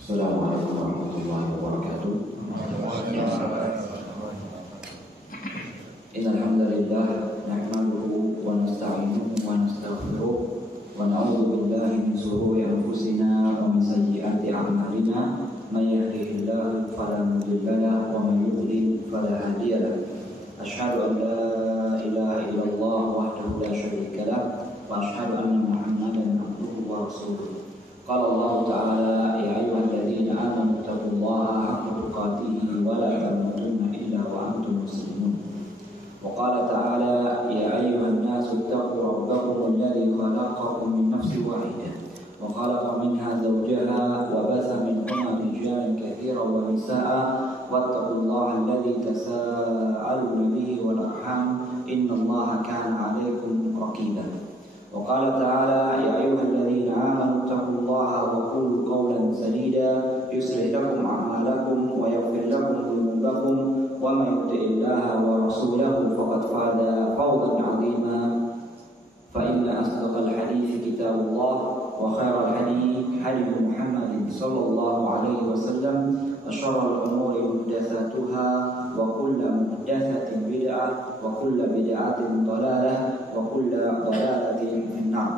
Assalamualaikum warahmatullahi wabarakatuh. Innal hamdalillah nahmaduhu wa nasta'inuhu wa nastaghfiruh wa na'udzu billahi min shururi anfusina wa min sayyiati a'malina may yahdihillahu fala mudilla lahu wa may yudlil fala hadiya lahu. Asyhadu an la ilaha illallah wahdahu la syarika lahu wa asyhadu anna Muhammadan abduhu wa rasuluh. Qala Allah Ta'ala ya ayyuhalladzina amanu taqullaha haqqa tuqatih wa la tamutunna illa wa antum muslimun. Wa qala ta'ala ya ayyuhan nasu ittaqu rabbakum alladzi khalaqakum min nafsin wahidah wa khalaqa minha zawjaha wa batha minhuma rijalan katsiran wa nisaa'a wattaqullaha alladzi tasaaluna bihi wal arham innallaha kana 'alaykum raqiba. Wa qala ta'ala ya ayyuhalladzina amanu taqullaha wa qulu qawlan sadida yuslih lakum a'malakum wa yaghfir lakum dhunubakum wa may yuti'illaha wa rasulahu faqad faza fawzan 'azima. Fa inna asdaqal hadithi kitabullah wa khairal hadi hadi Muhammadin sallallahu alaihi wasallam wa syarrul umuri muhdatsatuha wa kullu muhdatsatin bid'ah wa kullu bid'atin dhalalah wa kullu dhalalatin finnar.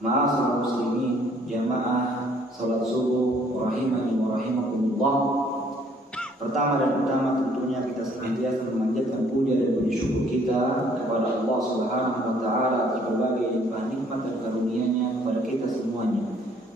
Ma'asyiral muslimin, jamaah salat subuh rahimani wa rahimakumullah. Pertama dan utama tentunya kita senantiasa memanjatkan puja dan puji syukur kita kepada Allah Subhanahu wa taala atas berbagai nikmat dan karunia-Nya kepada kita semuanya.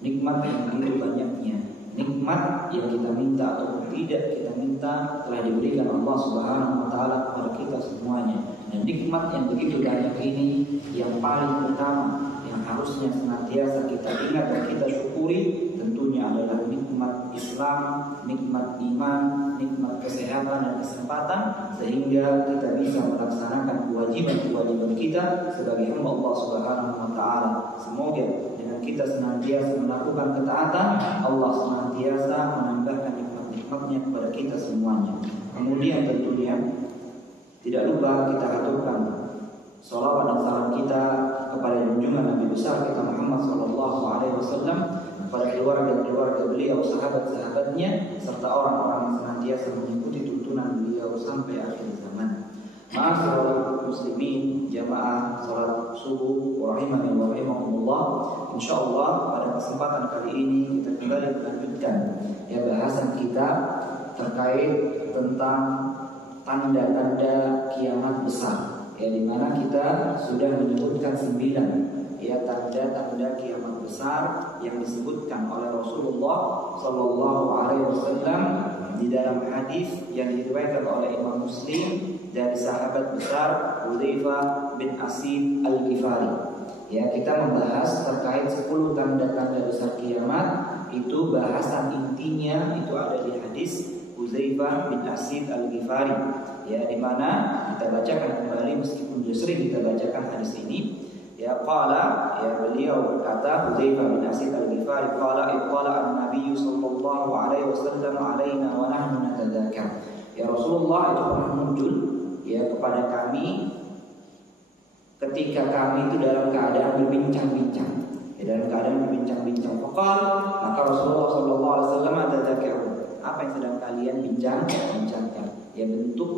Nikmat yang begitu banyaknya, nikmat yang kita minta atau tidak kita minta telah diberikan Allah Subhanahu wa taala kepada kita semuanya. Dan nikmat yang begitu banyak ini yang paling utama yang harusnya senantiasa kita ingat dan kita syukuri tentunya adalah nikmat Islam, nikmat iman, nikmat kesehatan dan kesempatan sehingga kita bisa melaksanakan kewajiban-kewajiban kita sebagai hamba Allah Subhanahu wa taala. Semoga dengan kita senantiasa melakukan ketaatan, Allah senantiasa menambahkan nikmat-nikmatnya kepada kita semuanya. Kemudian tentunya tidak lupa kita haturkan salawat dan salam kita kepada junjungan Nabi besar kita Muhammad sallallahu alaihi wasallam, kepada keluarga beliau, sahabat-sahabatnya, serta orang-orang yang senantiasa mengikuti tuntunan beliau sampai akhir zaman. Ma'asyiral muslimin, jamaah salat subuh rahimani wa rahimakumullah. Insyaallah pada kesempatan kali ini kita kembali melanjutkan bahasan kita terkait tentang tanda-tanda kiamat besar. Di mana kita sudah menyebutkan 9 tanda-tanda kiamat besar yang disebutkan oleh Rasulullah Sallallahu Alaihi Wasallam di dalam hadis yang diriwayatkan oleh Imam Muslim dari sahabat besar Hudzaifah bin Asid Al-Ghifari. Kita membahas terkait 10 tanda-tanda besar kiamat. Itu bahasan intinya itu ada di hadis Hudzaifah bin Asid Al-Ghifari, di mana kita bacakan kembali meskipun sudah sering kita bacakan hadis ini. Beliau berkata, Hudzaifah bin Asid Al-Ghifari qala iqala an-nabiy sallallahu alaihi wasallam alaina wa nahnu natadzakar. Rasulullah itu pernah muncul kepada kami ketika kami itu dalam keadaan berbincang-bincang. Faqal, maka Rasulullah sallallahu alaihi wasallam tadzakar. Apa yang sedang kalian bincangkan? Bentuk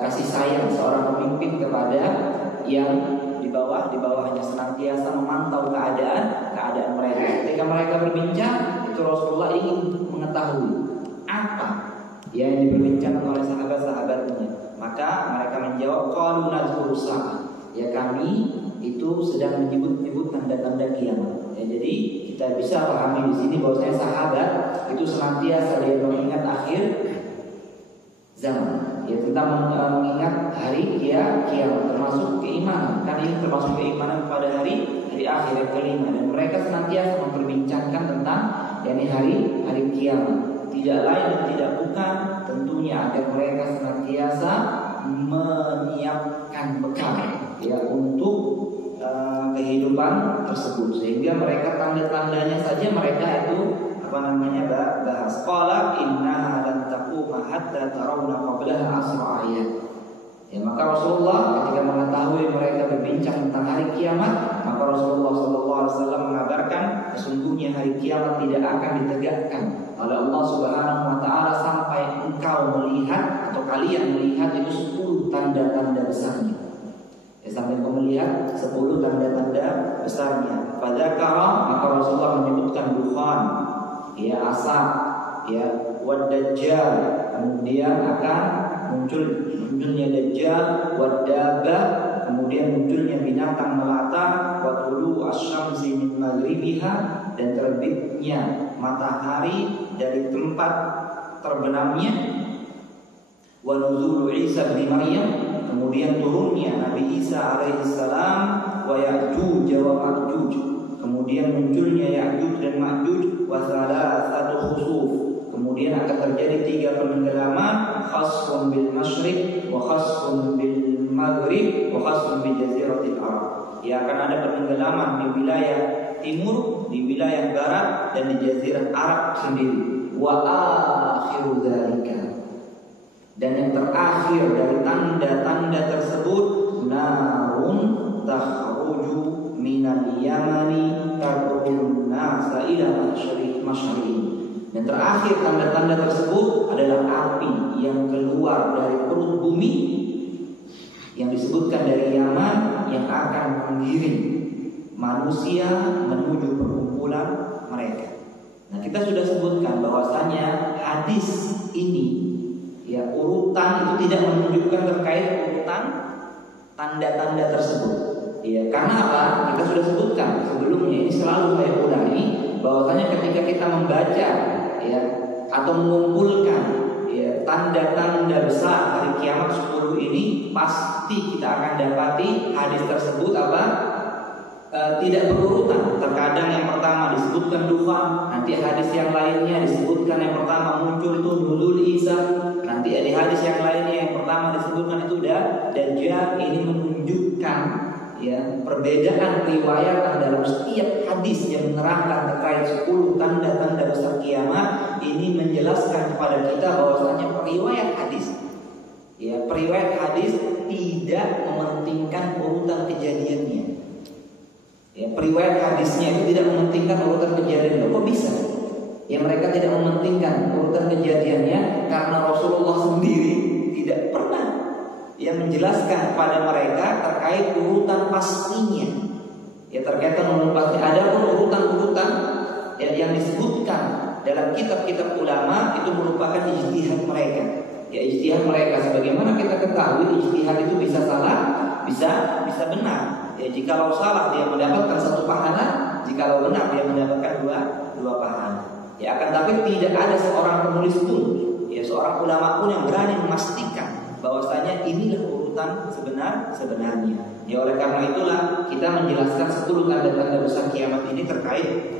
kasih sayang seorang pemimpin kepada yang di bawahnya, senantiasa memantau keadaan mereka. Ketika mereka berbincang, itu Rasulullah ingin mengetahui apa yang diperbincangkan oleh sahabat-sahabatnya. Maka mereka menjawab, qalu nadhkuru sa'ah. Kami itu sedang menyebut tanda-tanda kiamat. Jadi kita bisa pahami di sini bahwasanya sahabat itu senantiasa dia mengingat akhir zaman, tentang mengingat hari kiamat, termasuk keimanan. Kan ini termasuk keimanan pada hari akhir yang kelima, dan mereka senantiasa memperbincangkan tentang hari kiamat. Tidak lain dan tidak bukan tentunya agar mereka senantiasa menyiapkan bekal untuk kehidupan tersebut, sehingga mereka tanda-tandanya saja mereka itu bahas. Qala innaha lan taquma hatta tarawna qablaha asra ayat. Ya, maka Rasulullah ketika mengetahui mereka berbincang tentang hari kiamat, maka Rasulullah SAW mengabarkan sesungguhnya hari kiamat tidak akan ditegakkan oleh Allah Subhanahu wa taala sampai engkau melihat atau kalian melihat itu 10 tanda-tanda besarnya. Ya, sampai engkau melihat 10 tanda-tanda besarnya. Fadzakara, maka Rasulullah menyebutkan dukhan, ya asap, ya wad-dajjal, kemudian akan munculnya dajjal, wad-dabbah, kemudian munculnya binatang melata, wa tulu asy-syamsi min maghribiha, dan terbitnya matahari dari tempat terbenamnya, wa nuzulu Isa bin Maryam, kemudian turunnya Nabi Isa alaihissalam, wa Ya'juj wa Ma'juj, kemudian munculnya Ya'juj dan Ma'juj, wa thalathatu khusuf, kemudian akan terjadi 3 penenggelaman, khasfun bil masyriq wa khasfun bil maghrib wa khasfun bi jaziratil Arab. Ya, akan ada penenggelaman di wilayah timur, di wilayah barat, dan di jazirah Arab sendiri. Wa akhiru dzalika, dan yang terakhir dari tanda-tanda tersebut, narun takhruju minal yamani tad'un nasa ila masyriq. Dan terakhir tanda-tanda tersebut adalah api yang keluar dari perut bumi yang disebutkan dari Yaman, yang akan mengiring manusia menuju perkumpulan mereka. Nah, kita sudah sebutkan bahwasanya hadis ini, ya, urutan itu tidak menunjukkan terkait urutan tanda-tanda tersebut. Ya, karena apa? Kita sudah sebutkan sebelumnya, ini selalu saya ulangi, bahwasanya ketika kita membaca, ya, atau mengumpulkan, ya, tanda-tanda besar hari kiamat 10 ini, pasti kita akan dapati hadis tersebut apa? Tidak berurutan. Terkadang yang pertama disebutkan dukhan, nanti hadis yang lainnya disebutkan yang pertama muncul itu nuzul Isa, nanti di hadis yang lainnya yang pertama disebutkan itu dajjal. Ini menunjukkan, ya, perbedaan riwayat dalam setiap hadis yang menerangkan terkait 10 tanda-tanda besar kiamat. Ini menjelaskan kepada kita bahwasanya periwayat hadis, ya, periwayat hadis tidak mementingkan urutan kejadiannya. Ya, periwayat hadisnya itu tidak mementingkan urutan kejadiannya. Kok bisa? Ya, mereka tidak mementingkan urutan kejadiannya karena Rasulullah sendiri tidak pernah yang menjelaskan kepada mereka terkait urutan pastinya. Ya, terkait urutan pasti. Ada pun urutan-urutan yang disebutkan dalam kitab-kitab ulama itu merupakan ijtihad mereka. Ya, ijtihad mereka, sebagaimana kita ketahui ijtihad itu bisa salah, bisa benar. Ya, jikalau salah dia mendapatkan 1 pahala, jikalau benar dia mendapatkan dua pahala. Ya, akan tapi tidak ada seorang penulis pun, ya, seorang ulama pun yang berani memastikan bahwasanya inilah urutan sebenarnya. Ya, oleh karena itulah kita menjelaskan 10 tanda-tanda besar kiamat ini terkait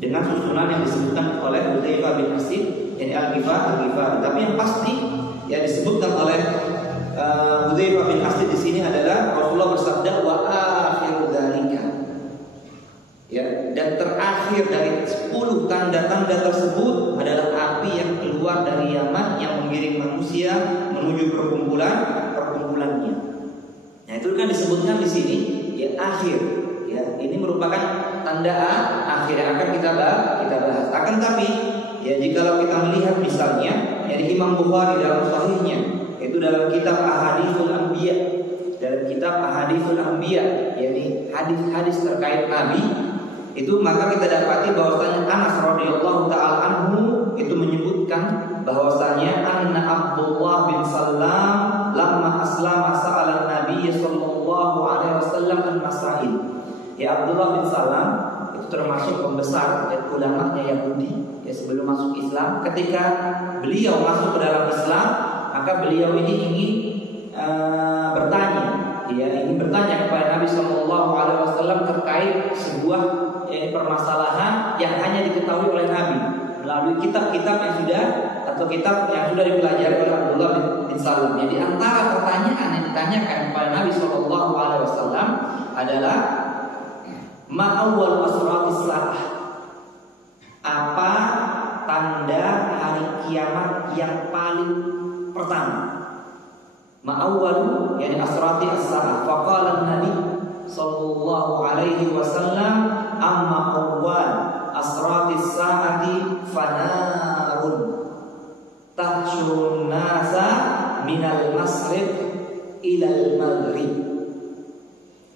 dengan susunan yang disebutkan oleh Hudzaifah bin Asid, yani Al-Ghifari. Tapi yang pasti yang disebutkan oleh Hudzaifah bin Asid di sini adalah Rasulullah bersabda wa akhiru dzalika. Ya, dan terakhir dari 10 tanda-tanda tersebut adalah api yang keluar dari Yaman yang mengiring manusia menuju perkumpulannya. Nah, itu kan disebutkan di sini, ya, akhir. Ya, ini merupakan tanda akhir yang akan kita bahas. Akan tapi, ya, jikalau kita melihat misalnya dari Imam Bukhari dalam sahihnya, itu dalam kitab Ahaditsul Anbiya, yakni hadis-hadis terkait Nabi, itu maka kita dapati bahwasanya Anas radhiyallahu taala anhu itu menyebutkan bahwasanya anna Abdullah bin Salam lamma aslama sa'ala Nabi sallallahu alaihi wasallam an-masail. Ya, Abdullah bin Salam itu termasuk pembesar dan ulama Yahudi, ya, sebelum masuk Islam. Ketika beliau masuk ke dalam Islam, maka beliau ini ingin bertanya kepada Nabi Shallallahu Alaihi Wasallam terkait sebuah permasalahan yang hanya diketahui oleh Nabi melalui kitab-kitab yang sudah dipelajari oleh Abdullah bin Salam. Jadi antara pertanyaan yang ditanyakan kepada Nabi Shallallahu Alaihi Wasallam adalah ma'awwal asratis saah, apa tanda hari kiamat yang paling pertama? Ma'awwalu yani asrati as-sa'ah. Faqala an-nabi sallallahu alaihi wasallam amma awwal asrati as-sa'ati fanarun tahsyurun nasa minal masriq ilal maghrib.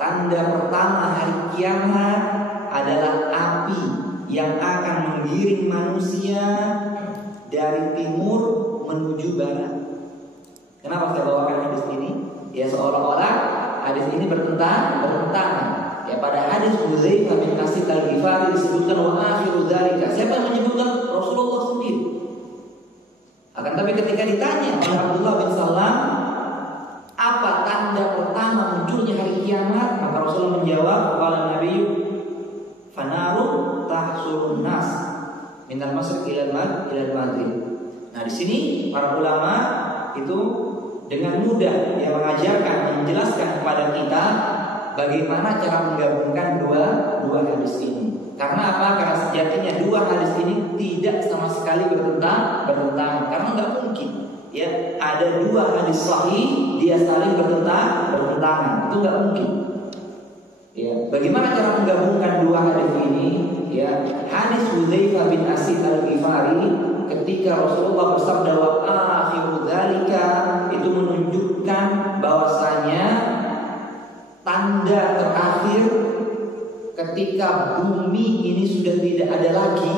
Tanda pertama hari kiamat adalah api yang akan menggiring manusia dari timur menuju barat. Kenapa saya bawakan hadis ini? Ya seolah-olah hadis ini bertentangan. Ya pada hadis Hudzaifah bin Asid al-Ghifari disebutkan wa akhiru dzalika. Siapa yang menyebutkan? Rasulullah sendiri. Akan tapi ketika ditanya oleh Abdullah bin Salam, apa tanda pertama munculnya hari kiamat? Maka Rasulullah menjawab, qala nabiyyu fanarun tahsurun nas minal masriq ilal maghrib. Nah, di sini para ulama itu dengan mudah yang mengajarkan, menjelaskan kepada kita bagaimana cara menggabungkan dua hadis ini. Karena apa? Karena sejatinya dua hadis ini tidak sama sekali bertentangan. Karena nggak mungkin, ya ada dua hadis sahih dia saling bertentangan. Itu nggak mungkin. Ya, bagaimana cara menggabungkan dua hadis ini? Ya, hadis Hudzaifah bin Asid al-Ghifari ketika Rasulullah bersabda wa akhiru dzalika itu menunjukkan bahwasanya tanda terakhir ketika bumi ini sudah tidak ada lagi,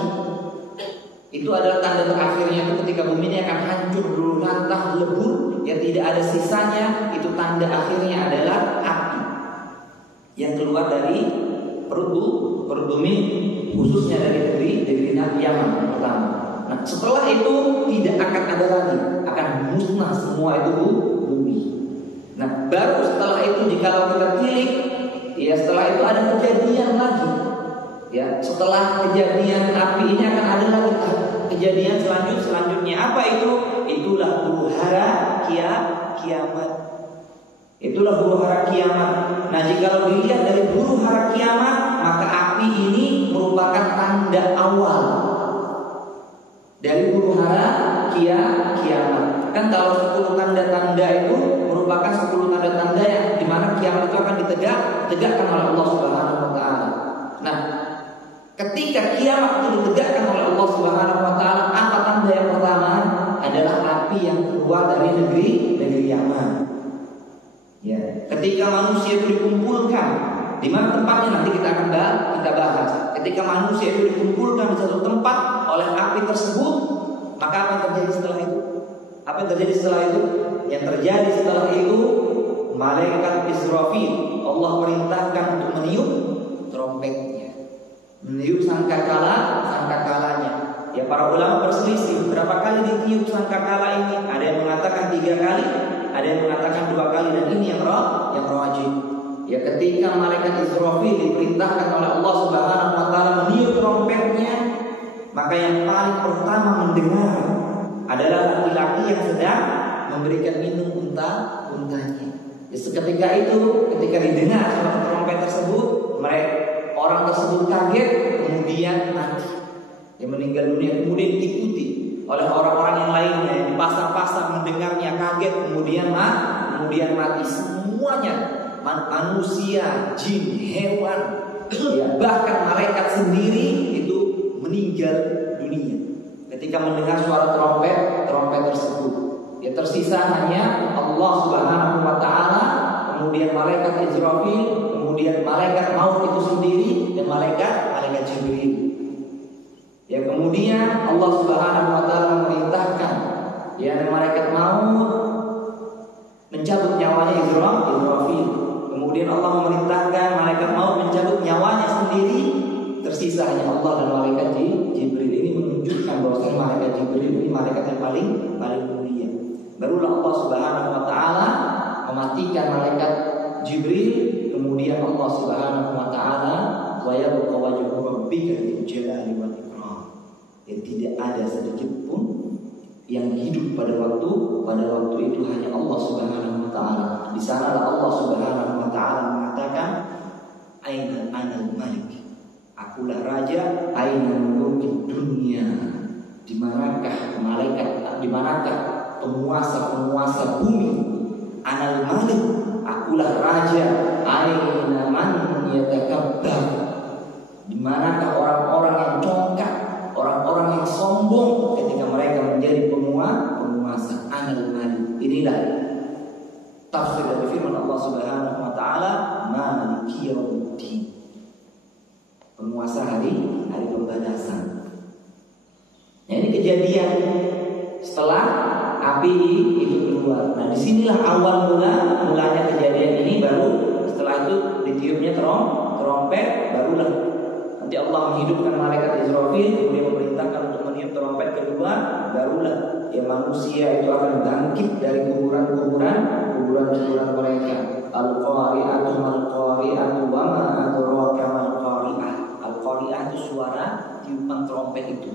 itu adalah tanda terakhirnya itu ketika bumi ini akan hancur dulu rantah lebur, ya tidak ada sisanya. Itu tanda akhirnya adalah api yang keluar dari perut bumi, khususnya dari negeri Yaman pertama. Nah, setelah itu tidak akan ada lagi, akan musnah semua itu bumi. Nah, baru setelah itu jika kita tilik, ya setelah itu ada kejadian lagi. Ya, setelah kejadian api ini akan ada lagi kejadian selanjutnya. Apa itu? Itulah huru hara kiamat. Itulah huru hara kiamat. Nah, jika dilihat dari huru hara kiamat, maka api ini merupakan tanda awal dari huru hara kiamat. Kan kalau 10 tanda-tanda itu merupakan 10 tanda-tanda yang dimana kiamat itu akan ditegakkan oleh Allah Subhanahu wa taala. Nah, ketika kiamat itu ditegakkan oleh Allah Subhanahu wa taala, apa tanda yang pertama? Adalah api yang keluar dari negeri Yaman. Ya, ketika manusia itu dikumpulkan, di mana tempatnya nanti kita akan bahas. Ketika manusia itu dikumpulkan di satu tempat oleh api tersebut, maka apa yang terjadi setelah itu? Apa yang terjadi setelah itu? Yang terjadi setelah itu, malaikat Israfil Allah perintahkan untuk meniup trompetnya, meniup sangkakalanya. Ya, para ulama berselisih berapa kali ditiup sangkakala ini. Ada yang mengatakan 3 kali, ada yang mengatakan 2 kali, dan ini yang rajih. Ya, ketika malaikat Israfil diperintahkan oleh Allah Subhanahu wa taala meniup trompetnya, maka yang paling pertama mendengar adalah laki-laki yang sedang memberikan minum untanya. Ya, seketika itu, ketika didengar suara trompet tersebut, orang tersebut kaget, kemudian mati. Yang meninggal dunia, kemudian diikuti oleh orang-orang yang lainnya yang di pasar-pasar mendengarnya kaget, kemudian mati. Semuanya, manusia, jin, hewan, ya, bahkan malaikat sendiri itu meninggal dunia ketika mendengar suara trompet tersebut. Ya, tersisa hanya Allah Subhanahu wa taala, kemudian malaikat Israfil, kemudian malaikat maut itu sendiri, dan malaikat Jibril. Ya, kemudian Allah Subhanahu wa taala memerintahkan ya malaikat maut mencabut nyawanya Israfil. Kemudian Allah memerintahkan malaikat maut mencabut nyawanya sendiri. Tersisa hanya Allah dan malaikat Jibril. Ini menunjukkan bahwa malaikat Jibril ini malaikat yang paling mulia. Barulah Allah Subhanahu wa taala mematikan malaikat Jibril. Kemudian Allah Subhanahu wa taala wa yabqa wajhu rabbika dzul jalali wal ikram. Yang tidak ada sedikit pun yang hidup pada waktu itu hanya Allah Subhanahu wa taala. Di sanalah Allah Subhanahu wa taala mengatakan aina anal malik. Akulah raja, aina mulukid dunia. Di manakah malaikat, di manakah penguasa bumi? Anal malik, akulah raja. Aina man yatakabbar, di manakah orang-orang yang congkak, orang-orang yang sombong ketika mereka menjadi penguasa. Anal malik. Inilah tafsir dari firman Allah Subhanahu wa taala, Maliki yaumiddin. Penguasa hari pembalasan. Nah, ini kejadian setelah api itu keluar. Nah, disinilah awal mulanya kejadian ini. Baru setelah itu ditiupnya trompet, barulah nanti Allah menghidupkan malaikat Israfil, kemudian memerintahkan untuk meniup trompet kedua, barulah ya manusia itu akan bangkit dari kuburan mereka. Al-qari'atu mal-qari'atu wa ma adraka mal-qari'ah. Al-qari'ah itu suara tiupan trompet itu.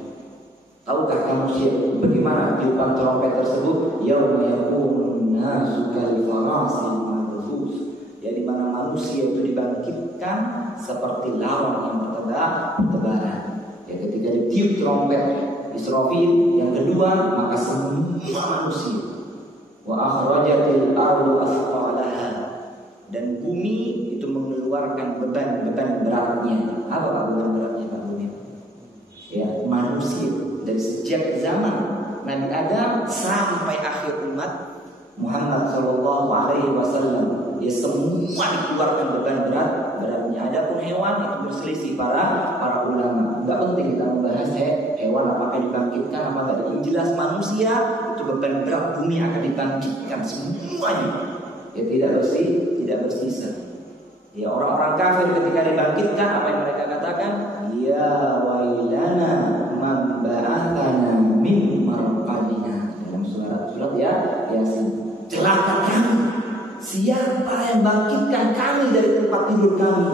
Tahukah kamu bagaimana tiupan trompet tersebut? Yauma yaqumun nasu kal farasil mabthus. Ya, di mana manusia itu dibangkitkan seperti lawan yang bertebaran. Ya, ketika ditiup trompet Israfil yang kedua, maka semua manusia wa akhrajatil ardu athqalaha, dan bumi itu mengeluarkan beban beratnya. Apa beban beratnya Pak Bumi? Ya, manusia dari sejak zaman Nabi Adam sampai akhir umat Muhammad sallallahu alaihi wasallam, ya semua dikeluarkan beban beratnya. Adapun hewan itu berselisih para ulama. Enggak penting kita membahas hewan apakah dibangkitkan apa tidak. Yang jelas manusia itu beban berat bumi akan dibangkitkan semuanya. Ya tidak bersisa. Ya, orang-orang kafir ketika dibangkitkan, apa yang mereka katakan? Ya wailana man ba'athana min marqadina. Dalam surat ya Yasin. Celaka kami, siapa yang bangkitkan kami dari tempat tidur kami?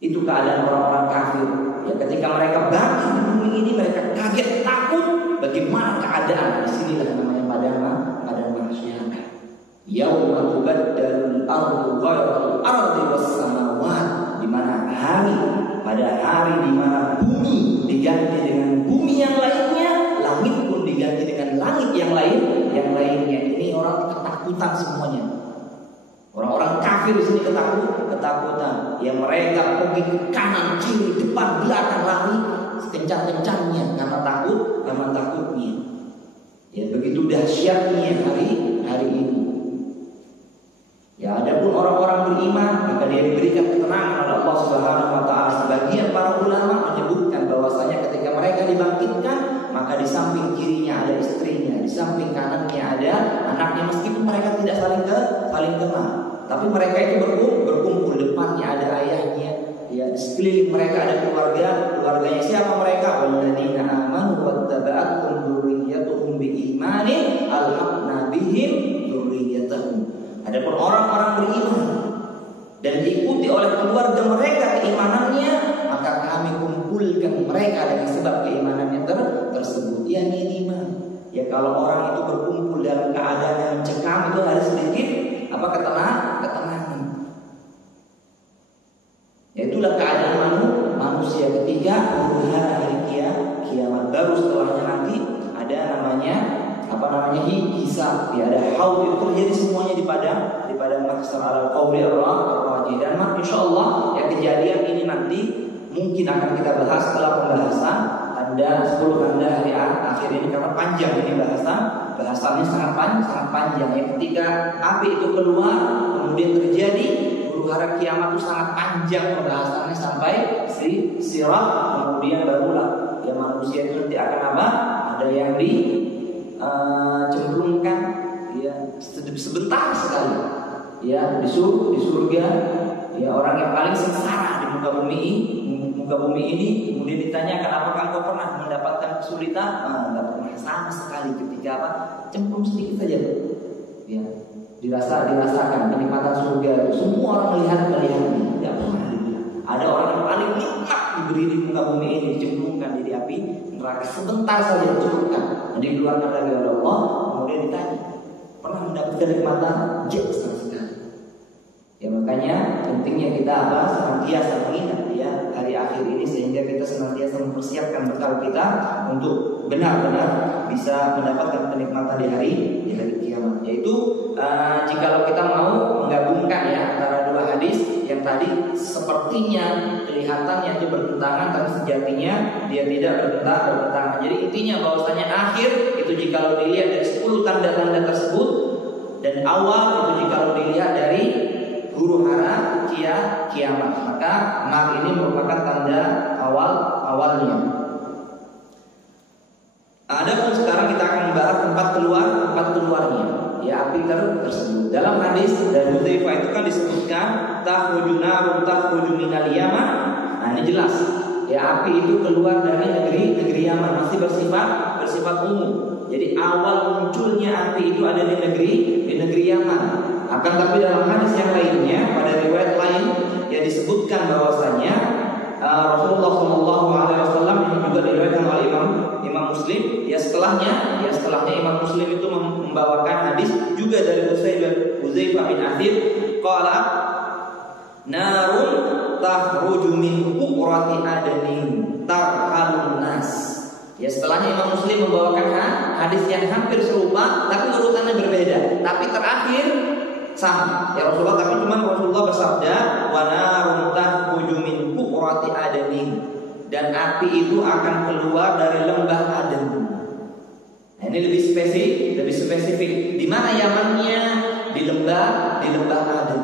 Itu keadaan orang-orang kafir. Ya, ketika mereka bangkit di bumi ini, mereka kaget, takut. Bagaimana keadaan? Disinilah namanya padang mahsyar. Yauma tubaddalul ardu ghairal ardi was samawat, di mana pada hari di mana bumi diganti dengan bumi yang lainnya, langit pun diganti dengan langit yang lainnya. Ini orang ketakutan semuanya. Orang-orang kafir di sini ketakutan. Ya, mereka pergi ke kanan, kiri, depan, belakang, lari sekencang-kencangnya karena takutnya. Ya, begitu dahsyatnya hari ini. Ya, adapun orang-orang beriman, maka dia diberikan ketenangan oleh Allah Subhanahu wa taala. Sebagian para ulama menyebutkan bahwasanya ketika mereka dibangkitkan, maka di samping kirinya ada istrinya, di samping kanannya ada anaknya, meskipun mereka tidak saling kenal. Tapi mereka itu berkumpul, depannya ada ayahnya, ya, di sekeliling mereka ada keluarganya. Siapa mereka? Walladzina amanu wattaba'atuhum dzurriyyatuhum biimanin alhaqna bihim dzurriyyatahum. Adapun orang-orang beriman dan diikuti oleh keluarga mereka keimanannya, maka kami kumpulkan mereka dengan sebab keimanannya tersebut. Ya, minimal. Ya, kalau orang itu berkumpul dalam keadaan yang mencekam, itu ada sedikit ketenangan. Ya, itulah keadaan manusia ketika hari kiamat. Baru setelahnya nanti ada namanya hisab. Ya, ada haud itu terjadi semuanya di padang mahsyar ala qauli ar-rajih. Dan insyaallah ya kejadian ini nanti mungkin akan kita bahas setelah pembahasan 10 tanda hari akhir ini, karena panjang ini bahasannya sangat panjang. Ya, ketika api itu keluar kemudian terjadi huru hara kiamat itu sangat panjang pembahasannya sampai sirat, kemudian barulah ya manusia itu nanti akan ada yang cemplungkan ya sebentar sekali ya di surga. Ya, orang yang paling sengsara di muka bumi ini kemudian ditanyakan, apakah engkau pernah mendapatkan kesulitan? Enggak pernah sama sekali. Ketika cemplung sedikit saja ya dirasakan kenikmatan surga itu. Semua orang melihatnya, tidak pernah dibilang. Ada orang yang paling nikmat diberi di muka bumi ini, dicemplungkan di api neraka sebentar saja, dicukupkan dan dikeluarkan lagi oleh Allah. Kemudian ditanya, pernah mendapatkan kenikmatan? Sekali. Ya, makanya pentingnya kita senantiasa mengingat ya hari akhir ini, sehingga kita senantiasa mempersiapkan bekal kita untuk benar-benar bisa mendapatkan kenikmatan di hari kiamat. Yaitu jikalau kita mau menggabungkan ya antara dua hadis yang tadi sepertinya kelihatannya itu bertentangan, tapi sejatinya dia tidak bertentangan. Jadi intinya bahwasanya akhir itu jikalau dilihat dari 10 tanda-tanda tersebut, dan awal itu jikalau dilihat dari huru hara kiamat, maka nar ini merupakan tanda awalnya. Adapun sekarang kita akan membahas tempat keluarnya ya api tersebut. Dalam hadis dari Hudzaifah itu kan disebutkan takhruju narun takhruju minal Yaman. Nah ini jelas ya, api itu keluar dari negeri Yaman, masih bersifat umum. Jadi awal munculnya api itu ada di negeri Yaman. Akan tapi dalam hadis yang lainnya, pada riwayat lain ya disebutkan bahwasanya Rasulullah SAW ini juga diriwayatkan oleh Imam Muslim. Ya setelahnya Imam Muslim itu membawakan hadis juga dari Hudzaifah bin Athir, qala narun takhruju min qurati adnin tarhalun nas. Ya setelahnya Imam Muslim membawakan hadis yang hampir serupa tapi urutannya berbeda, tapi terakhir sama. Ya Rasulullah, tapi cuma Rasulullah bersabda wa narun takhruju min qurati adnin, dan api itu akan keluar dari lembah Aden. Nah, ini lebih spesifik. Di mana Yamannya? Di lembah Aden.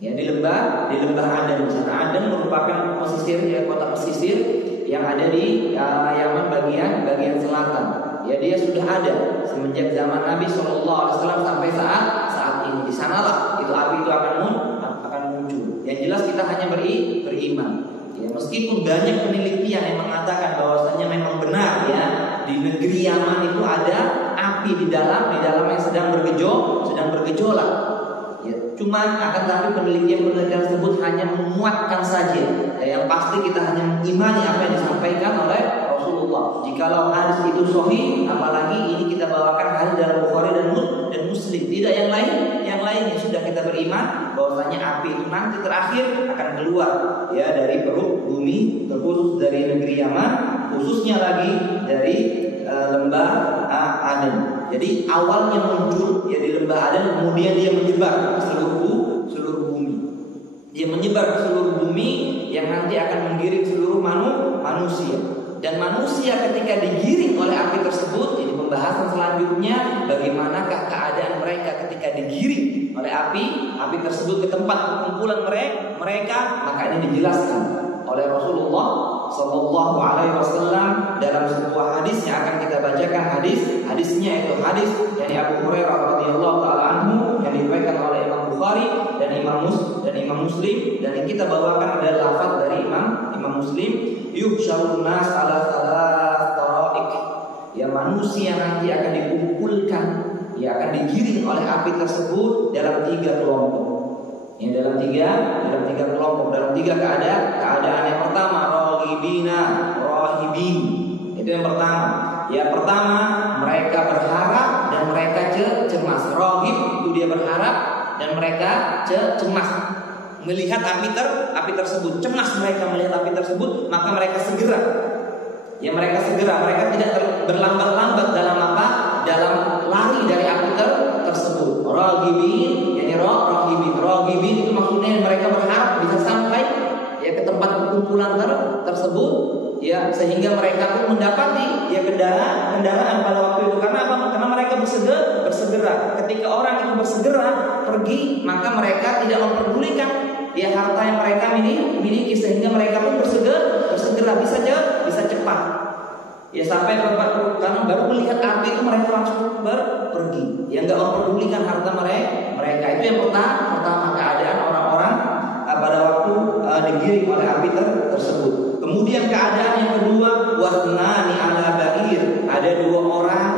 Ya di lembah Aden. Karena Aden merupakan pesisir ya, kota pesisir yang ada di Yaman bagian selatan. Ya dia sudah ada semenjak zaman Nabi SAW sampai saat ini. Di sanalah itu api itu akan muncul. Yang jelas kita hanya beriman. Ya, meskipun banyak penelitian yang mengatakan bahwasanya memang benar ya di negeri Yaman itu ada api di dalam yang sedang bergejolak. Ya, cuma akan tapi penelitian tersebut hanya menguatkan saja. Ya, yang pasti kita hanya mengimani apa yang disampaikan oleh Rasulullah. Jikalau hadis itu sahih, apalagi ini kita bawakan hadis dalam Bukhari dan Muslim, tidak yang lainnya sudah kita beriman bahwasanya api itu nanti terakhir akan keluar ya dari perut bumi, terkhusus dari negeri Yaman, khususnya lagi dari lembah Aden. Jadi awalnya muncul ya di lembah Aden, kemudian dia menyebar ke seluruh bumi. Dia menyebar ke seluruh bumi yang nanti akan menggiring seluruh manusia. Dan manusia ketika digiring oleh api tersebut, ini pembahasan selanjutnya bagaimanakah keadaan mereka ketika digiring oleh api tersebut ke tempat kumpulan mereka, maka ini dijelaskan oleh Rasulullah SAW dalam sebuah hadis yang akan kita bacakan. Hadisnya itu hadis dari Abu Hurairah radhiyallahu taala anhu yang diriwayatkan oleh Imam Bukhari dan Imam Muslim, dan yang kita bawakan adalah lafaz dari Imam Muslim, yuhsyarun nas ala thalath taraik. Ya manusia nanti akan dikumpulkan, ya akan digiring oleh api tersebut dalam 3 kelompok. Ya dalam tiga kelompok, dalam 3 keadaan. Yang pertama rahibin. Itu yang pertama. Ya pertama mereka berharap dan mereka cemas. Rahib itu dia berharap dan mereka cemas melihat api tersebut. Cemas mereka melihat api tersebut, maka mereka segera. Mereka tidak berlambat-lambat dalam apa? Dalam lari dari api tersebut. Raghibin, Raghibin itu maksudnya mereka berharap bisa sampai ya ke tempat kumpulan tersebut, ya sehingga mereka pun mendapati ya kendaraan pada waktu itu. Karena apa? Karena mereka bersegera. Ketika orang itu bersegera pergi, maka mereka tidak memperdulikan ya harta yang mereka miliki, sehingga mereka pun bersegera bisa cepat. Ya sampai tempat, karena baru melihat api itu mereka langsung pergi. Ya nggak memperdulikan harta mereka. Itu yang pertama keadaan orang-orang pada waktu digiring oleh api tersebut. Kemudian keadaan yang kedua, wasnani ala ba'ir, ada 2 orang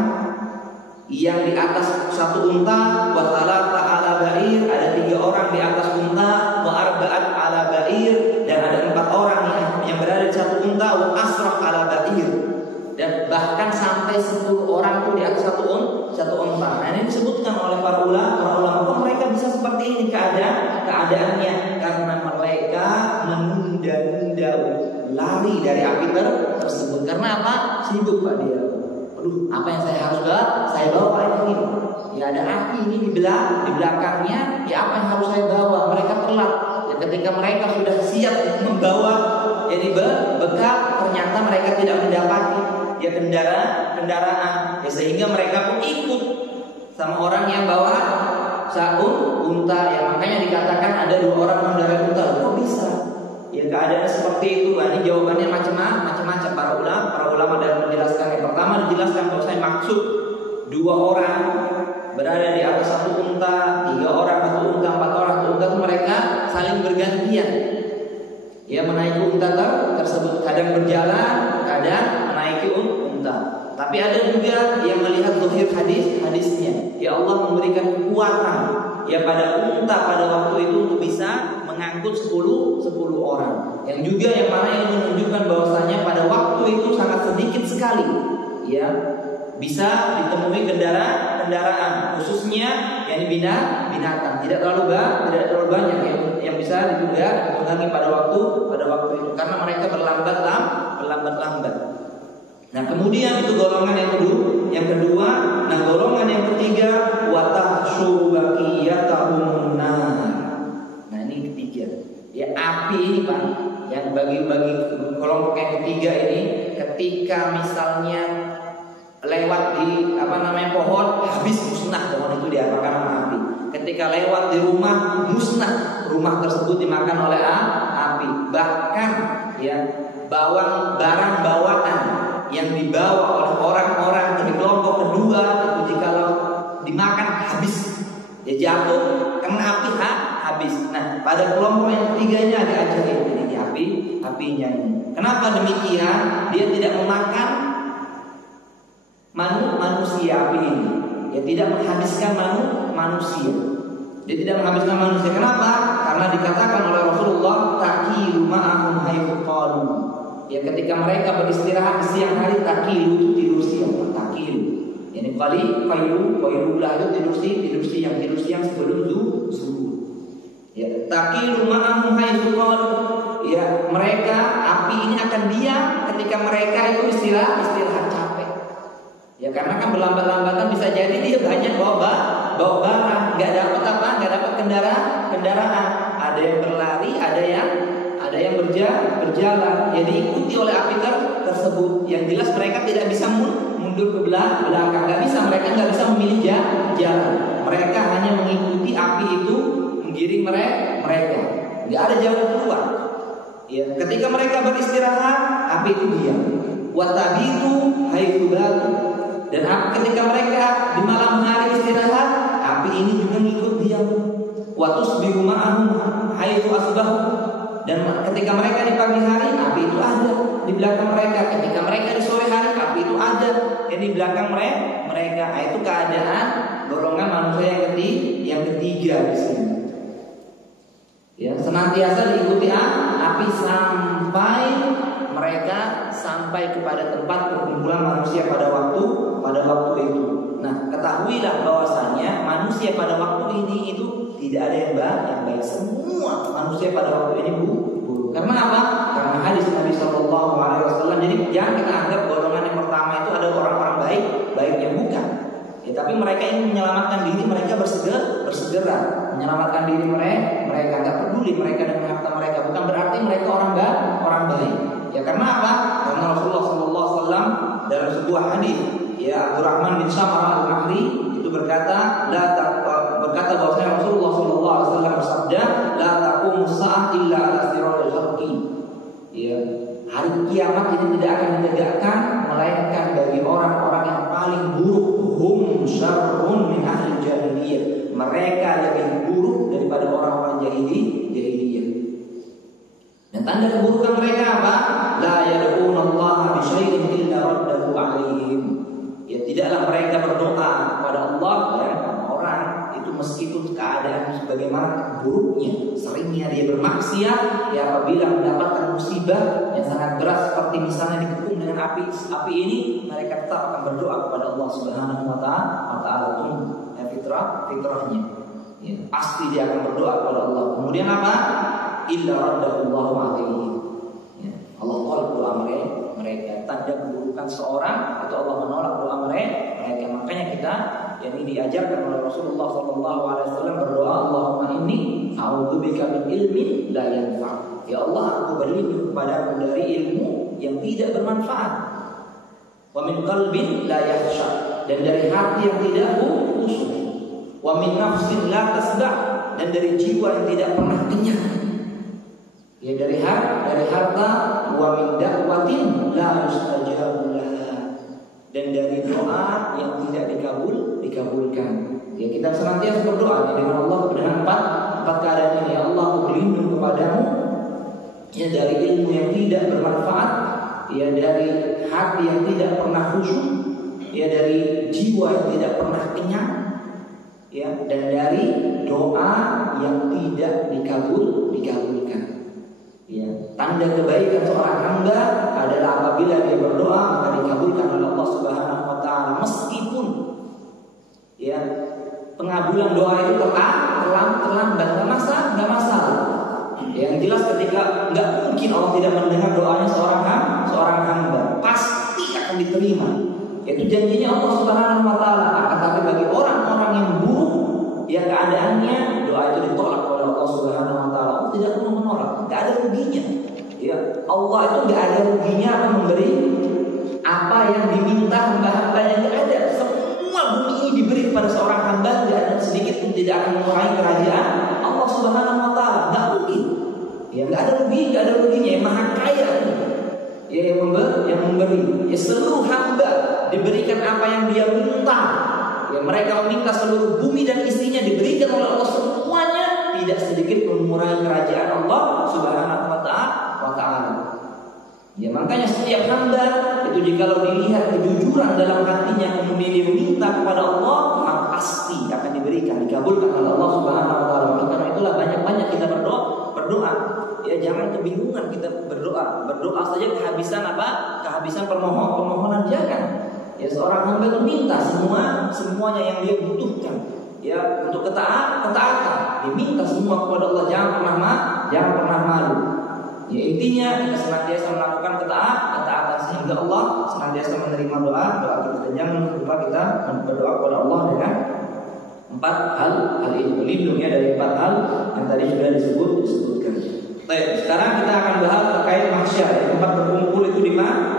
yang di atas 1 unta, wa thalatha ala ba'ir, ada 3 orang di atas unta, wa arba'at ala ba'ir, dan ada 4 orang yang berada di 1 unta, wa asrah ala ba'ir, dan bahkan sampai 10 orang itu di atas 1 unta. Nah ini disebutkan oleh para ulama, kok mereka bisa seperti ini keadaannya, karena mereka menunda-nunda lari dari api tersebut. Karena apa? Sibuk Pak dia. Aduh, apa yang saya harus saya bawa Pak ini? ya ada api ini di belakangnya, ya apa yang harus saya bawa? Mereka telat. Ya, ketika mereka sudah siap membawa jadi bekal, ternyata mereka tidak mendapati ya kendaraan, ya sehingga mereka pun ikut sama orang yang bawa unta. Ya makanya dikatakan ada 2 orang mengendarai unta. Kok bisa? Ya keadaannya seperti itu. Ini jawabannya macam-macam. Para ulama dalam menjelaskan. Yang pertama dijelaskan bahwa saya maksud 2 orang berada di atas satu unta, 3 orang satu unta, 4 orang satu unta, itu mereka saling bergantian. Ya menaiki unta tersebut, kadang berjalan, kadang menaiki unta. Tapi ada juga yang melihat zahir hadisnya. Ya Allah memberikan kekuatan ya pada unta pada waktu itu untuk bisa mengangkut 10 orang. Yang juga yang mana yang menunjukkan bahwasanya pada waktu itu sangat sedikit sekali ya bisa ditemui kendaraan khususnya yang binatang. Tidak terlalu banyak yang bisa ditunggangi pada waktu itu karena mereka berlambat. Nah, kemudian itu golongan yang kedua. Nah, golongan yang ketiga watahsyuru baqiyatahum nar. Nah, ini ketiga. Ya api ini Pak, yang bagi kelompok yang ketiga ini ketika misalnya lewat di pohon habis musnah pohon itu diapakan sama api. Ketika lewat di rumah musnah rumah tersebut dimakan oleh api. Bahkan ya barang bawaan yang dibawa oleh orang-orang dari kelompok kedua itu jikalau dimakan habis ya jatuh kena api habis. Nah pada kelompok yang ketiganya ada ajaib ini apinya ini. Kenapa demikian? Dia tidak memakan manusia api ini. Dia tidak menghabiskan manusia. Dia tidak menghabiskan manusia. Kenapa? Karena dikatakan oleh Rasulullah taqilu ma'ahum haythu qalu. Ya ketika mereka beristirahat di siang hari, taqilu itu tidur siang, taqilu. Yani qailulah itu tidur siang sebelum zuhur. Ya, taqilu ma'ahum haythu qalu. Ya, mereka api ini akan diam ketika mereka itu istirahat capek. Ya karena kan berlambat-lambatan bisa jadi dia banyak bawa barang, nggak dapat kendaraan. Ada yang berlari, ada yang berjalan. Ya diikuti oleh api tersebut. Yang jelas mereka tidak bisa mundur ke belakang, mereka nggak bisa memilih jalan. Mereka hanya mengikuti api itu menggiring mereka. Nggak ada jalan keluar. Ya, ketika mereka beristirahat, api itu diam. Watabitu haitsu batu. Dan ketika mereka di malam hari istirahat, api ini juga ngikut diam. Wa tusbihu ma'ahum haitsu asbahu. Dan ketika mereka di pagi hari, api itu ada di belakang mereka. Ketika mereka di sore hari, api itu ada di belakang mereka. Itu keadaan golongan manusia yang ketiga di sini. Ya, senantiasa diikuti api sampai kepada tempat perkumpulan manusia pada waktu itu. Nah, ketahuilah bahwasanya manusia pada waktu ini itu tidak ada yang baik. Semua manusia pada waktu ini buruk. Karena apa? Karena hadis Nabi Shallallahu Alaihi Wasallam. Jadi jangan kita anggap golongan yang pertama itu ada orang-orang baik yang bukan. Ya, tapi mereka ini menyelamatkan diri, mereka bersegera menyelamatkan diri mereka nggak peduli mereka dengan harta mereka. Bukan berarti mereka orang baik. Ya karena apa? Karena Rasulullah Shallallahu Alaihi Wasallam dalam sebuah hadis, ya Abdurrahman bin Sam'ah al-Mahri itu berkata bahwasanya Rasulullah Shallallahu Alaihi Wasallam bersabda, la taqumu sa'ah illa ala siratil haqqi. Ya, hari kiamat ini tidak akan ditegakkan melainkan bagi orang-orang yang paling buruk. Hum syarrun min ahli jahiliyah. Mereka lebih buruk daripada orang-orang jahiliyah. Dan tanda keburukan mereka apa? La yad'una Allah bi syai'in illa raddahu 'alaihim. Ya tidaklah mereka berdoa kepada Allah ya orang itu meskipun keadaan sebagaimana buruknya, seringnya dia bermaksiat, ya apabila mendapatkan musibah yang sangat berat seperti misalnya dikepung dengan api ini, mereka tetap akan berdoa kepada Allah Subhanahu wa taala. Itu fitrahnya. Ya, pasti dia akan berdoa kepada Allah. Kemudian apa? Illa raddahu Allahu 'alaihi. Ya, Allah tolak doa mereka. mereka. Tanda keburukan seorang itu Allah menolak doa mereka. Makanya kita yang ini diajarkan oleh Rasulullah SAW berdoa, Allahumma inni a'udzubika min ilmin la yanfa'. Ya Allah, aku berlindung kepadamu dari ilmu yang tidak bermanfaat. Wa min qalbin la yakhsha, dan dari hati yang tidak khusyuk. Wa min nafsin la tasda', dan dari jiwa yang tidak pernah kenyang. Ya dari harta, wa min da'watin la yustajabu laha, dan dari doa yang tidak dikabulkan. Ya kita senantiasa berdoa dengan Allah dengan empat keadaan ini. Ya Allah, aku berlindung kepadamu ya dari ilmu yang tidak bermanfaat, ya dari hati yang tidak pernah khusyuk, ya dari jiwa yang tidak pernah kenyang, ya dan dari doa yang tidak dikabulkan. Ya, tanda kebaikan seorang hamba adalah apabila dia berdoa maka dikabulkan oleh Allah Subhanahu wa taala, meskipun ya pengabulan doa itu terlambat, enggak masalah. Yang jelas ketika enggak mungkin Allah tidak mendengar doanya seorang hamba, pasti akan diterima. Itu janjinya Allah Subhanahu wa taala. Tetapi bagi orang-orang yang buruk ya keadaannya, doa itu ditolak oleh Allah Subhanahu wa taala. Allah tidak perlu menolak, enggak ada ruginya. Ya, Allah itu enggak ada ruginya memberi apa yang diminta hamba-hambanya, enggak ada. Semua bumi ini diberi kepada seorang hamba, enggak ada sedikit pun tidak akan mengurangi kerajaan Allah Subhanahu wa taala. Enggak rugi. Ya enggak ada ruginya, yang maha kaya ini. Ya yang memberi. Ya seluruh hamba diberikan apa yang dia minta. Ya mereka meminta seluruh bumi dan isinya diberikan oleh Allah semuanya, tidak sedikit mengurangi kerajaan Allah Subhanahu wa taala. Ya makanya setiap hamba itu jikalau dilihat kejujuran dalam hatinya kemudian dia meminta kepada Allah, maka pasti akan diberikan, dikabulkan oleh Allah Subhanahu wa taala. Karena itulah banyak-banyak kita berdoa. Ya jangan kebingungan kita berdoa saja kehabisan permohonan jangan. Ya seorang hamba itu minta semuanya yang dia butuhkan. Ya untuk ketaatan, diminta semua kepada Allah, jangan pernah malu. Ya intinya kita senantiasa melakukan ketaatan sehingga Allah senantiasa menerima doa kita. Dan jangan lupa kita berdoa kepada Allah dengan 4 hal ini, berlindungnya dari 4 hal yang tadi sudah disebutkan. Baik, sekarang kita akan bahas terkait mahsyar, tempat berkumpul itu di mana?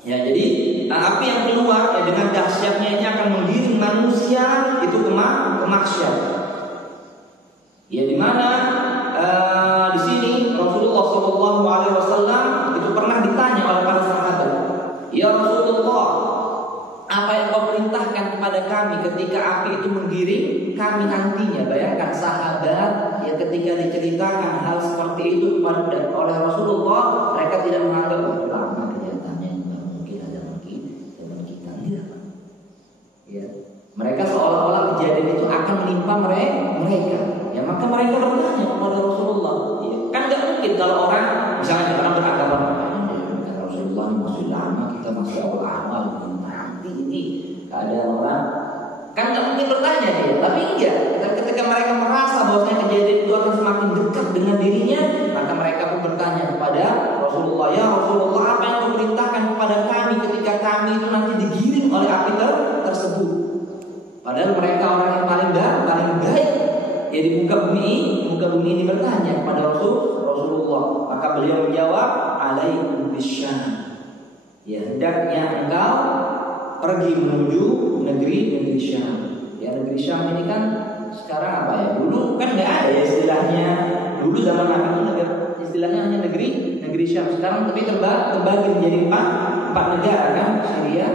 Ya, jadi api yang keluar ya, dengan dahsyatnya ini akan menggiring manusia itu ke mahsyar. Ya, di mana di sini Rasulullah SAW itu pernah ditanya oleh para sahabat, ya Rasulullah, apa yang kau perintahkan kepada kami ketika api itu menggiring kami nantinya? Bayangkan sahabat yang ketika diceritakan hal seperti itu oleh Rasulullah, mereka tidak menganggap lama kenyataannya, nggak mungkin ada lagi zaman kita. Ya, mereka seolah-olah kejadian itu akan menimpa mereka. Ya maka mereka bertanya kepada Rasulullah. Ya, kan nggak mungkin kalau orang misalnya orang beragama, Rasulullah masih lama, kita masih awal-awal. Ini ada orang kan nggak mungkin bertanya dia, tapi enggak. Ketika mereka merasa bahwasanya kejadian itu akan semakin dekat dengan dirinya, maka mereka pun bertanya kepada Rasulullah, ya Rasulullah, apa yang kau perintahkan kepada kami ketika kami itu nanti digiring oleh api tersebut? Padahal mereka orang yang paling baik ya di muka bumi ini bertanya kepada Rasulullah. Maka beliau menjawab, alaikum bisyam. Ya hendaknya engkau pergi menuju negeri Syam. Ya negeri Syam ini kan sekarang apa ya? Dulu kan nggak ada ya istilahnya. Dulu zaman Nabi itu istilahnya hanya negeri Syam. Sekarang tapi terbagi menjadi empat negara kan, Syria,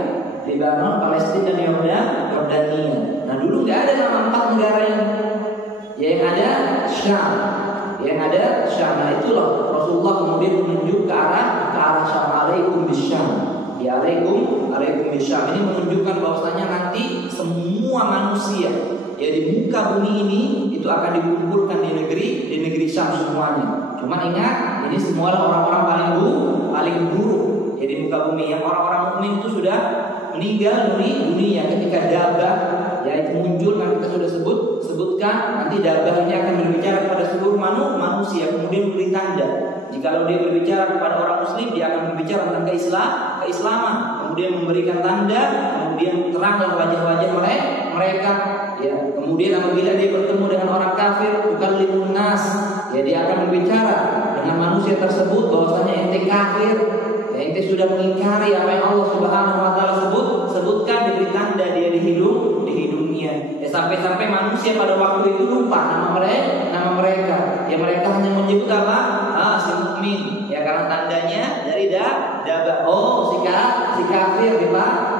Lebanon, Palestina, dan Yordania. Nah dulu nggak ada nama 4 negara yang ada Syam. Nah itulah Rasulullah kemudian menunjuk ke arah Syam, alaikum bisyam. Ya alaikum bisyam. Ini menunjukkan bahwasanya nanti semua manusia ya di muka bumi ini itu akan dikumpulkan di negeri Syam semuanya. Cuma ingat, ini semua orang-orang paling buruk ya di muka bumi. Yang orang-orang mukmin itu sudah meninggal dunia ketika Dabah ya itu muncul, kan kita sudah sebutkan. Nanti Dabah ini akan berbicara kepada seluruh manusia, kemudian beri tanda. Jika Jikalau dia berbicara kepada orang muslim, dia akan berbicara tentang keislaman, kemudian memberikan tanda, kemudian teranglah wajah-wajah mereka. Ya, kemudian apabila dia bertemu dengan orang kafir, bukan limun nas, ya dia akan berbicara dengan manusia tersebut bahwasanya ente kafir, ya ente sudah mengingkari apa yang Allah Subhanahu wa taala sebutkan, diberi tanda dia di hidungnya. Ya sampai-sampai manusia pada waktu itu lupa nama mereka. Ya mereka hanya menyebut apa? Si mukmin. Ya karena tandanya dari daba. Oh, si kafir di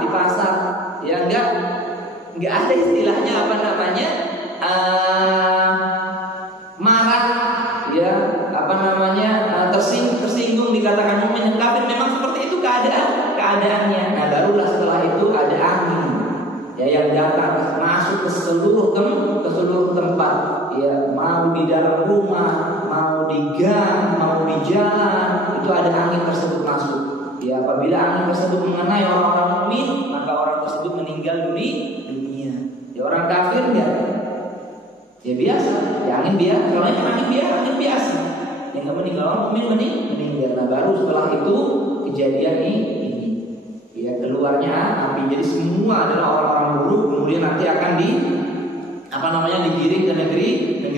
pasar. Ya enggak ada istilahnya apa namanya? Marah, ya apa namanya? Tersinggung dikatakan mukmin dan kafir. Memang seperti itu keadaannya. Nah, barulah setelah itu ada angin. Ya yang datang masuk ke seluruh tempat. Ya mau di dalam rumah, mau di gang, mau di jalan, itu ada angin tersebut masuk. Ya apabila angin tersebut mengenai orang-orang mukmin, maka orang tersebut meninggal dunia. Ya orang kafir enggak? Ya biasa. Ya angin biasa. Soalnya angin biasa. Yang enggak meninggal orang mukmin meninggal. Nah baru setelah itu kejadian ini. Ya keluarnya api. Jadi semua adalah orang-orang buruk, kemudian nanti akan digiring ke negeri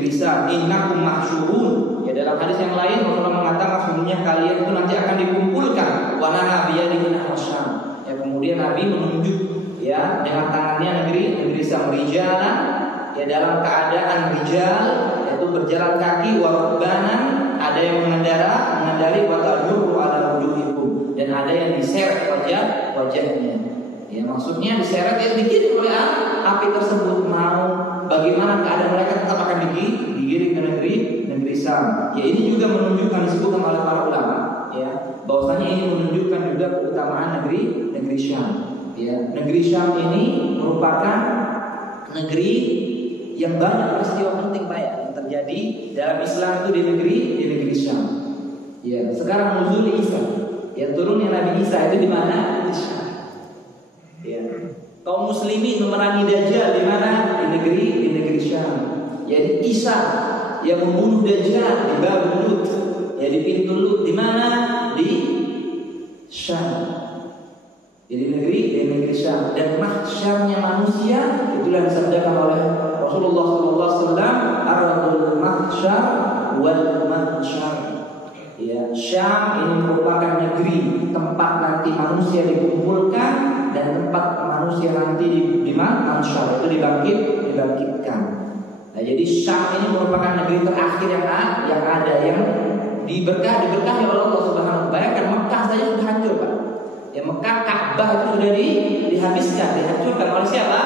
Syam. Innakum mahsyurun. Ya dalam hadis yang lain Rasulullah mengatakan sesungguhnya kalian itu nanti akan dikumpulkan. Wa nabiyadihi Syam. Ya kemudian Nabi menunjuk ya dengan tangannya negeri Syam, rijalan, ya dalam keadaan rijal, yaitu berjalan kaki, wa rukbanan, ada yang mengendari wa tajurru ala wujuhikum, dan ada yang diseret wajahnya. Ya maksudnya diseret, ya digiring oleh api tersebut. Mau bagaimana keadaan mereka tetap akan digiring ke negeri Syam. Ya ini juga menunjukkan, disebutkan oleh para ulama, ya bahwasanya ini menunjukkan juga keutamaan negeri Syam. Ya negeri Syam ini merupakan negeri yang banyak peristiwa penting Pak ya yang terjadi dalam Islam itu di negeri Syam. Ya sekarang nuzul Isa, ya turunnya Nabi Isa itu di mana? Di Syam. Ya. Kaum muslimin memerangi Dajjal di mana? Di negeri Syam. Jadi Isa yang membunuh Dajjal di Bab Lut, ya di pintu Lut di mana? Di Syam. Jadi negeri Syam. Dan mahsyarnya manusia itulah disabdakan oleh Rasulullah SAW, ardul mahsyar wal mahsyar. Ya, Syam ini merupakan negeri tempat nanti manusia dikumpulkan dan tempat manusia nanti di mahsyar itu dibangkitkan. Nah, jadi Syam ini merupakan negeri terakhir yang ada yang diberkahi oleh Allah Subhanahu wa taala. Bayangkan Mekah saja sudah hancur, Pak. Ya Mekah, Ka'bah itu sudah dihancurkan oleh siapa?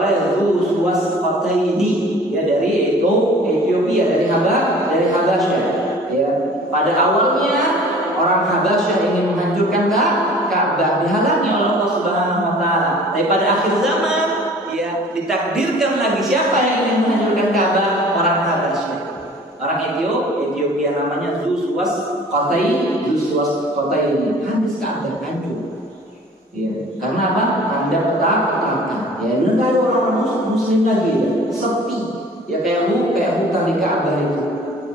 Oleh Dzu Wasqataini, ya dari Ethiopia, dari Habasyah. Ya, pada awalnya orang Habasyah ingin menghancurkan Ka'bah, dihalangi oleh Allah Subhanahu wa taala. Tapi pada akhir zaman, ya ditakdirkan lagi siapa yang ingin menghancurkan Ka'bah? Orang Habasyah. Orang Ethiopia namanya Dzu Wasqataini. Habis Ka'bah hancur. Ya, karena apa? Tanda petaka. Ya, enggak ada orang muslim lagi, ya. Sepi. Ya kayak hutan di Ka'bah itu.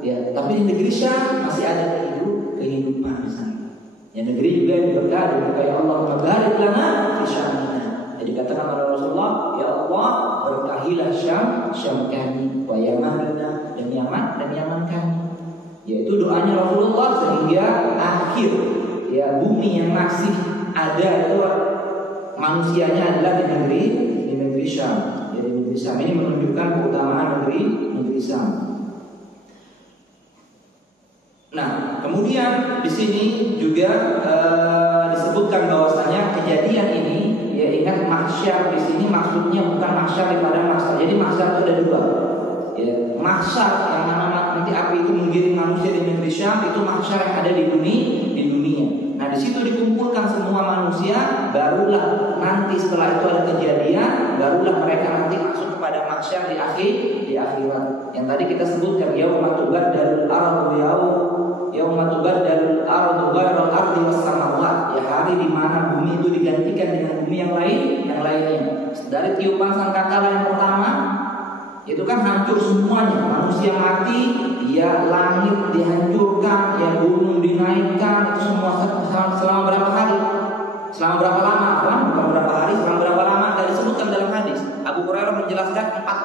Ya, tapi di negeri Syam masih ada kehidupan di sana. Ya negeri juga diberkahi Allah, barik lana fi Syamina. Jadi katakan oleh Rasulullah, ya Allah berkahilah Syam kami, wa Yamanina, dan Yaman kami. Yaitu doanya Rasulullah sehingga akhir ya bumi yang masih ada itu manusianya adalah di negeri Syam. Jadi negeri Syam ini menunjukkan keutamaan negeri Syam. Nah, kemudian di sini juga disebutkan bahwasanya kejadian ini, ya ingat mahsyar di sini maksudnya bukan mahsyar daripada mahsyar. Jadi mahsyar itu ada dua. Ya, mahsyar yang nanti api itu menggiring manusia di negeri Syam, itu mahsyar yang ada di dunia. Nah, di situ dikumpulkan semua manusia, barulah nanti setelah itu ada kejadian, barulah mereka nanti masuk kepada mahsyar di akhirat. Yang tadi kita sebutkan yauma tubaddalul ardu yauma tubaddalul ardu ghairal ardi was samawat. Ya hari di mana bumi itu digantikan dengan bumi yang lainnya. Dari tiupan sangkakala yang pertama itu kan hancur semuanya, manusia mati, ya langit dihancurkan, ya gunung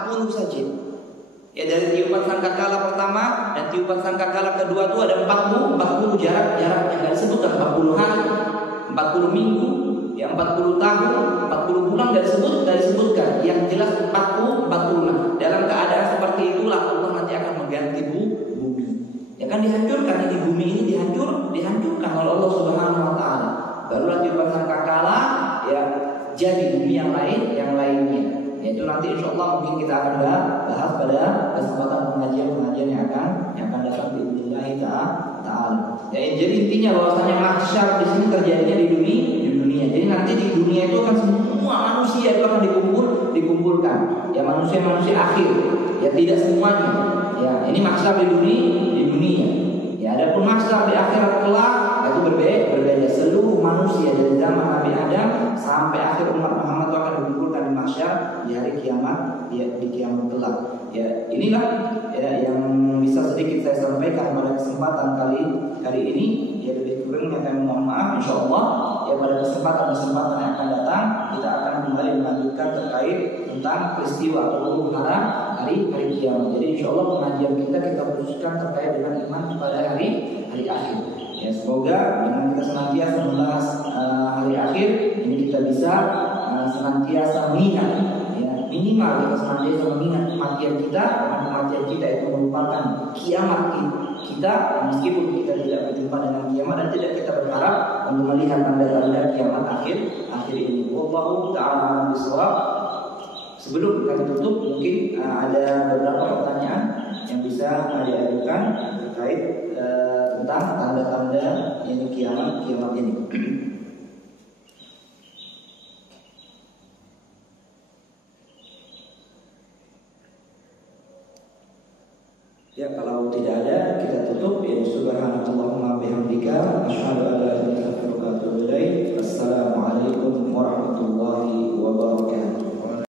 40 saja. Ya, dari tiupan sangkakala pertama dan tiupan sangkakala kedua itu ada 40 jarak yang enggak disebutkan 40 hari, 40 minggu, ya 40 tahun, 40 bulan enggak disebutkan. Yang jelas 40. Dalam keadaan seperti itulah Allah nanti akan mengganti bumi. Ya kan dihancurkan ini bumi ini dihancurkan oleh Allah Subhanahu wa taala. Barulah tiupan sangkakala ya jadi bumi yang lainnya. Itu nanti insya Allah mungkin kita akan bahas pada kesempatan pengajian yang akan datang di Bismillah Ta'ala. Ya, jadi intinya bahwasanya mahsyar di sini terjadinya di dunia. Jadi nanti di dunia itu akan semua manusia itu akan dikumpulkan. Ya manusia akhir. Ya tidak semuanya. Ya ini mahsyar di dunia. Ya adapun mahsyar di akhirat kelak itu berbeda. Seluruh manusia dari zaman Nabi Adam sampai akhir umat Muhammad itu akan dikumpulkan di mahsyar di hari kiamat, di kiamat kelak. Ya inilah ya, yang bisa sedikit saya sampaikan pada kesempatan kali ini. Ya lebih kurangnya kami mohon maaf. Insyaallah ya pada kesempatan yang akan datang kita akan kembali melanjutkan terkait tentang peristiwa atau hari kiamat. Jadi insyaallah pengajian kita khususkan terkait dengan iman pada hari akhir. Ya semoga dengan kita senantiasa membahas hari akhir ini kita bisa senantiasa mengingat, ya minimal kita senantiasa mengingat kematian kita, karena kematian kita itu merupakan kiamat kita, meskipun kita tidak berjumpa dengan kiamat dan tidak kita berharap untuk melihat tanda-tanda kiamat akhir ini. Wallahu ta'ala bishawab. Sebelum kita tutup mungkin ada beberapa pertanyaan yang bisa diajukan terkait tentang tanda-tanda yang kiamat ini. Ya kalau tidak ada kita tutup. Ya subhanallahumma bihamdika asyhadu an